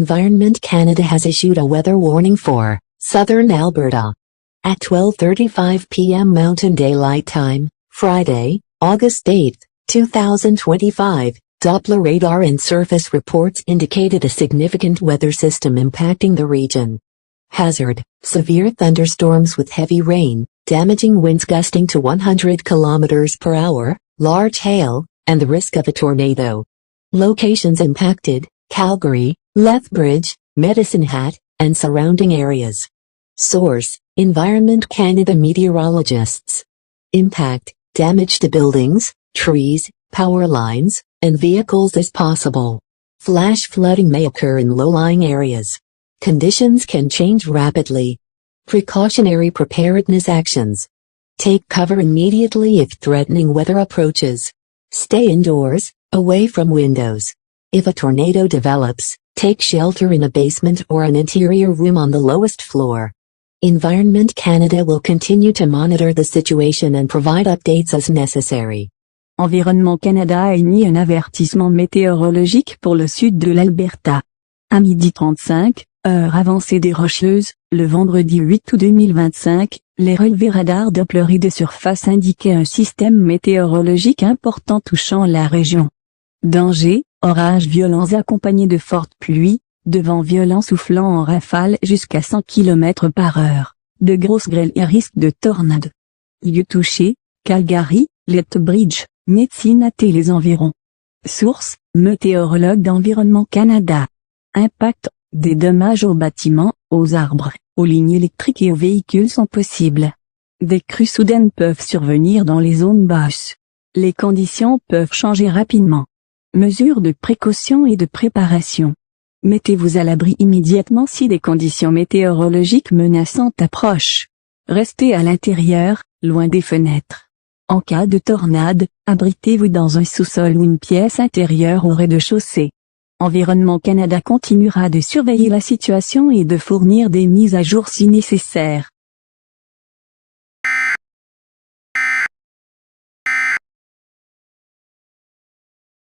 Environment Canada has issued a weather warning for Southern Alberta. At 12:35 p.m. Mountain Daylight Time, Friday, August 8, 2025, Doppler radar and surface reports indicated a significant weather system impacting the region. Hazard: severe thunderstorms with heavy rain, damaging winds gusting to 100 km per hour, large hail, and the risk of a tornado. Locations impacted: Calgary, Lethbridge, Medicine Hat, and surrounding areas. Source: Environment Canada meteorologists. Impact: damage to buildings, trees, power lines, and vehicles is possible. Flash flooding may occur in low-lying areas. Conditions can change rapidly. Precautionary preparedness actions. Take cover immediately if threatening weather approaches. Stay indoors, away from windows. If a tornado develops, take shelter in a basement or an interior room on the lowest floor. Environment Canada will continue to monitor the situation and provide updates as necessary. Environnement Canada a émis un avertissement météorologique pour le sud de l'Alberta. À 12h35, heure avancée des Rocheuses, le vendredi 8 août 2025, les relevés radars Doppler et de surface indiquaient un système météorologique important touchant la région. Danger: orages violents accompagnés de fortes pluies, de vents violents soufflant en rafales jusqu'à 100 km par heure, de grosses grêles et risque de tornades. Lieux touchés: Calgary, Lethbridge, Medicine Hat et les environs. Source: météorologue d'Environnement Canada. Impact: des dommages aux bâtiments, aux arbres, aux lignes électriques et aux véhicules sont possibles. Des crues soudaines peuvent survenir dans les zones basses. Les conditions peuvent changer rapidement. Mesures de précaution et de préparation. Mettez-vous à l'abri immédiatement si des conditions météorologiques menaçantes approchent. Restez à l'intérieur, loin des fenêtres. En cas de tornade, abritez-vous dans un sous-sol ou une pièce intérieure au rez-de-chaussée. Environnement Canada continuera de surveiller la situation et de fournir des mises à jour si nécessaire.